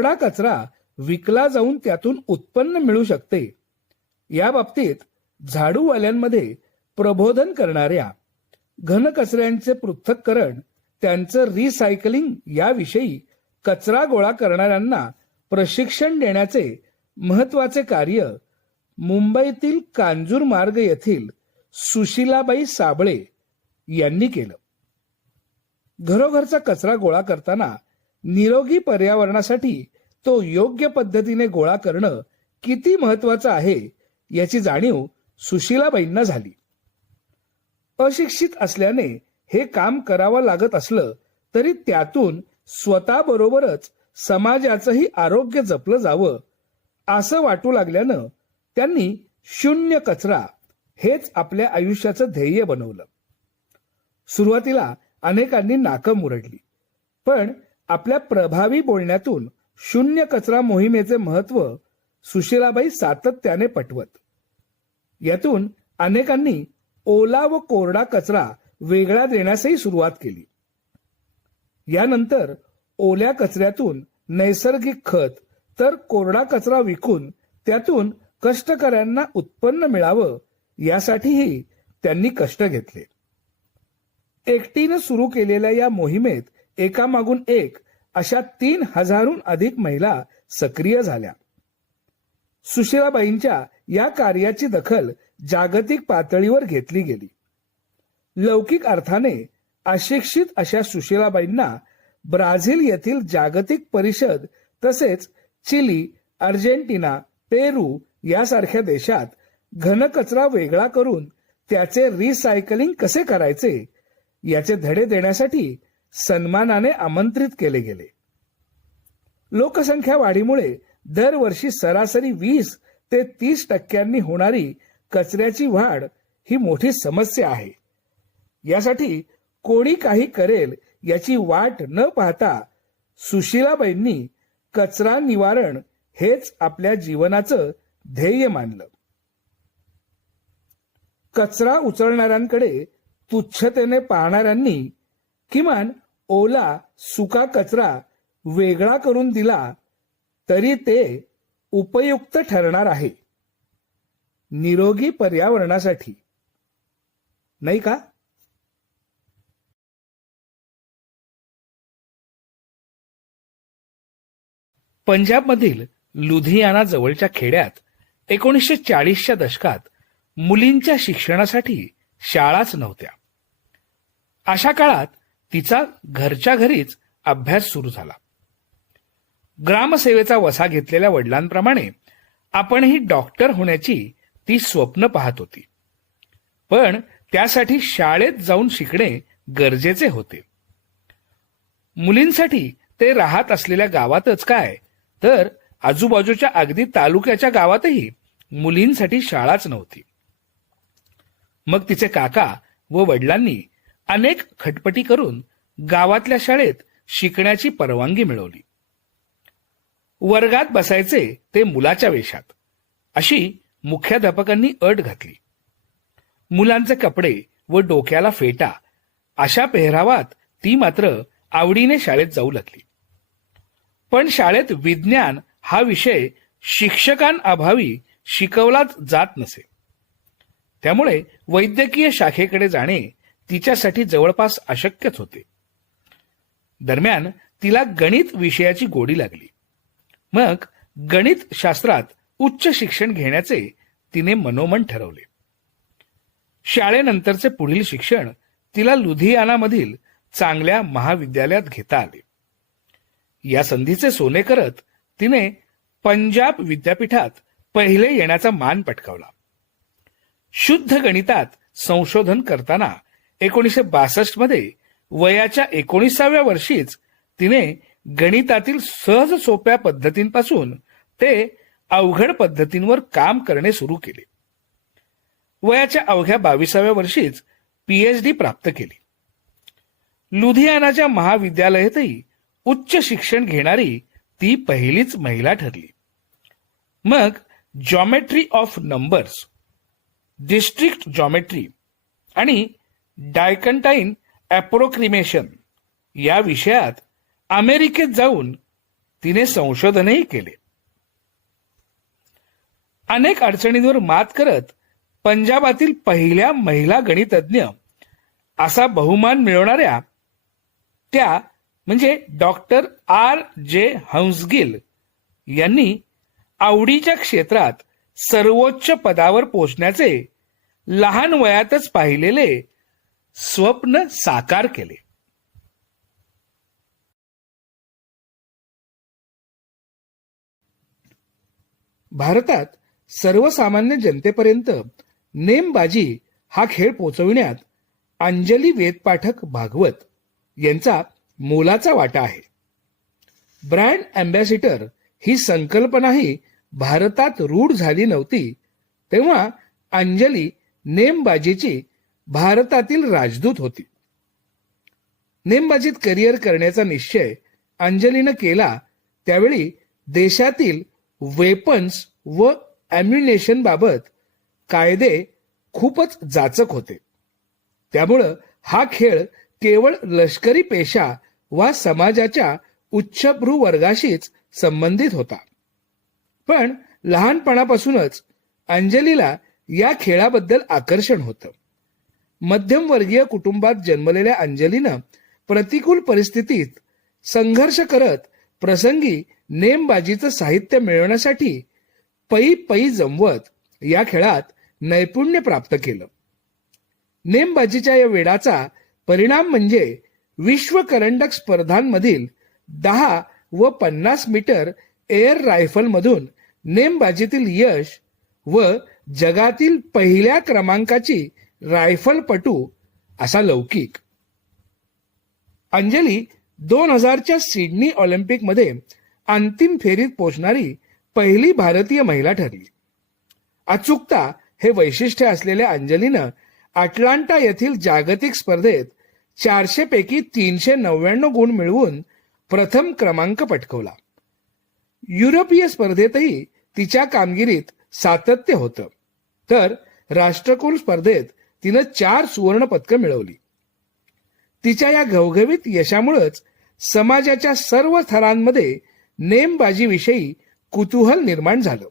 कोरडा कचरा विकला जाऊन त्यातून उत्पन्न मिळू शकते. या बाबतीत झाडूवाल्यांमध्ये प्रबोधन करणाऱ्या घनकचऱ्यांचे पृथक्करण त्यांचं रिसायकलिंग याविषयी कचरा गोळा करणाऱ्यांना प्रशिक्षण देण्याचे महत्त्वाचे कार्य मुंबईतील कांजूर मार्ग येथील सुशीलाबाई साबळे यांनी केलं. घरोघरचा कचरा गोळा करताना निरोगी पर्यावरणासाठी तो योग्य पद्धतीने गोळा करणं किती महत्वाचं आहे याची जाणीव सुशीलाबाईंना झाली. अशिक्षित असल्याने हे काम करावं लागत असलं तरी त्यातून स्वतःबरोबरच समाजाचंही आरोग्य जपलं जावं असं वाटू लागल्यानं त्यांनी शून्य कचरा हेच आपल्या आयुष्याचं ध्येय बनवलं. सुरुवातीला अनेकांनी नाकं मुरडली. पण आपल्या प्रभावी बोलण्यातून शून्य कचरा मोहिमेचे महत्त्व सुशीलाबाई सातत्याने पटवत. यातून अनेकांनी ओला व कोरडा कचरा वेगळा देण्यासही सुरुवात केली. यानंतर ओल्या कचऱ्यातून नैसर्गिक खत तर कोरडा कचरा विकून त्यातून कष्टकऱ्यांना उत्पन्न मिळावं यासाठीही त्यांनी कष्ट घेतले. एकटीनं सुरू केलेल्या या मोहिमेत एकामागून एक अशा तीन हजारहून अधिक महिला सक्रिय झाल्या. सुशीलाबाईंच्या या कार्याची दखल जागतिक पातळीवर घेतली गेली. लौकिक अर्थाने अशिक्षित अशा सुशीलाबाईंना ब्राझील येथील जागतिक परिषद तसेच चिली अर्जेंटिना पेरू यासारख्या देशात घनकचरा वेगळा करून त्याचे रिसायकलिंग कसे करायचे याचे धडे देण्यासाठी सन्मानाने आमंत्रित केले गेले. लोकसंख्या वाढीमुळे दरवर्षी सरासरी वीस ते तीस टक्क्यांनी होणारी कचऱ्याची वाढ ही मोठी समस्या आहे. यासाठी कोणी काही करेल याची वाट न पाहता सुशीलाबाईंनी कचरा निवारण हेच आपल्या जीवनाचं ध्येय मानलं. कचरा उचलणाऱ्यांकडे तुच्छतेने पाहणाऱ्यांनी किमान ओला सुका कचरा वेगळा करून दिला तरी ते उपयुक्त ठरणार आहे. निरोगी पर्यावरणासाठी. नाही का? पंजाबमधील लुधियाना जवळच्या खेड्यात एकोणीसशे चाळीसच्या दशकात मुलींच्या शिक्षणासाठी शाळाच नव्हत्या. अशा काळात तिचा घरच्या घरीच अभ्यास सुरू झाला. ग्रामसेवेचा वसा घेतलेल्या वडिलांप्रमाणे आपणही डॉक्टर होण्याची ती स्वप्न पाहत होती. पण त्यासाठी शाळेत जाऊन शिकणे गरजेचे होते. मुलींसाठी ते राहत असलेल्या गावातच काय तर आजूबाजूच्या अगदी तालुक्याच्या गावातही मुलींसाठी शाळाच नव्हती. मग तिचे काका व वडिलांनी अनेक खटपटी करून गावातल्या शाळेत शिकण्याची परवानगी मिळवली. वर्गात बसायचे ते मुलाच्या वेशात. अशी मुख्याध्यापकांनी अट घातली. मुलांचे कपडे व डोक्याला फेटा अशा पेहरावात ती मात्र आवडीने शाळेत जाऊ लागली. पण शाळेत विज्ञान हा विषय शिक्षकांअभावी शिकवलाच जात नसे. त्यामुळे वैद्यकीय शाखेकडे जाणे तिच्यासाठी जवळपास अशक्यच होते. दरम्यान तिला गणित विषयाची गोडी लागली. मग गणित शास्त्रात उच्च शिक्षण घेण्याचे तिने मनोमन ठरवले. शाळेनंतरचे पुढील शिक्षण तिला लुधियानामधील चांगल्या महाविद्यालयात घेता आले. या संधीचे सोने करत तिने पंजाब विद्यापीठात पहिले येण्याचा मान पटकावला. शुद्ध गणितात संशोधन करताना एकोणीसशे बासष्टमध्ये वयाच्या एकोणीसाव्या वर्षीच तिने गणितातील सहज सोप्या पद्धतींपासून ते अवघड पद्धतींवर काम करणे सुरू केले. वयाच्या अवघ्या बावीसाव्या वर्षीच पीएचडी प्राप्त केली. लुधियानाच्या महाविद्यालयातही उच्च शिक्षण घेणारी ती पहिलीच महिला ठरली. मग geometry of numbers discrete geometry आणि डायकंटाईन अप्रोक्रिमेशन या विषयात अमेरिकेत जाऊन तिने संशोधनही केले. अनेक अडचणींवर मात करत पंजाबातील पहिल्या महिला गणितज्ञ असा बहुमान मिळवणाऱ्या त्या म्हणजे डॉक्टर आर जे हंसगिल यांनी आवडीच्या क्षेत्रात सर्वोच्च पदावर पोचण्याचे लहान वयातच पाहिलेले स्वप्न साकार केले. भारतात सर्वसामान्य जनतेपर्यंत नेमबाजी हा खेळ पोचविण्यात अंजली वेदपाठक भागवत यांचा मोलाचा वाटा आहे. ब्रँड अँबॅसिडर ही संकल्पनाही भारतात रूढ झाली नव्हती तेव्हा अंजली नेमबाजीची भारतातील राजदूत होती. नेमबाजीत करिअर करण्याचा निश्चय अंजलीनं केला त्यावेळी देशातील वेपन्स व अम्युनेशन बाबत कायदे खूपच जाचक होते. त्यामुळं हा खेळ केवळ लष्करी पेशा वा समाजाच्या उच्चभ्रू वर्गाशीच संबंधित होता. पण लहानपणापासूनच अंजलीला या खेळाबद्दल आकर्षण होतं. मध्यमवर्गीय कुटुंबात जन्मलेल्या अंजलीनं प्रतिकूल परिस्थितीत संघर्ष करत प्रसंगी नेमबाजीचं साहित्य मिळवण्यासाठी पै पै जमवत या खेळात नैपुण्य प्राप्त केलं. नेमबाजीच्या या वेडाचा परिणाम म्हणजे विश्व करंडक स्पर्धांमधील दहा व पन्नास मीटर एअर रायफलमधून नेमबाजीतील यश व जगातील पहिल्या क्रमांकाची रायफलपटू असा लौकिक. अंजली दोन हजारच्या सिडनी ऑलिम्पिकमध्ये अंतिम फेरीत पोहोचणारी पहिली भारतीय महिला ठरली. अचूकता हे वैशिष्ट्य असलेल्या अंजलीनं अटलांटा येथील जागतिक स्पर्धेत चारशे पैकी तीनशे नव्याण्णव गुण मिळवून प्रथम क्रमांक पटकवला. युरोपीय स्पर्धेतही तिच्या कामगिरीत सातत्य होतं. तर राष्ट्रकुल स्पर्धेत तिनं चार सुवर्ण पदकं मिळवली. तिच्या या घवघवीत यशामुळंच समाजाच्या सर्व थरांमध्ये नेमबाजीविषयी कुतूहल निर्माण झालं.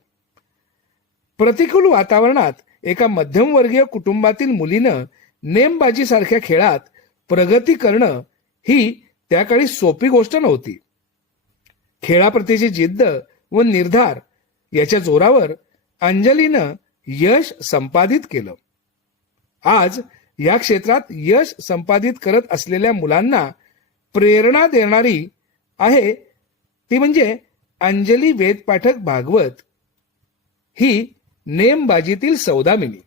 प्रतिकूल वातावरणात एका मध्यमवर्गीय कुटुंबातील मुलीनं नेमबाजी सारख्या खेळात प्रगती करणं ही त्या काळी सोपी गोष्ट नव्हती. खेळाप्रतीची जिद्द व निर्धार याच्या जोरावर अंजलीनं यश संपादित केलं. आज या क्षेत्रात यश संपादित करत असलेल्या मुलांना प्रेरणा देणारी आहे ती म्हणजे अंजली वेदपाठक भागवत. ही नेमबाजीतील सौदामिनी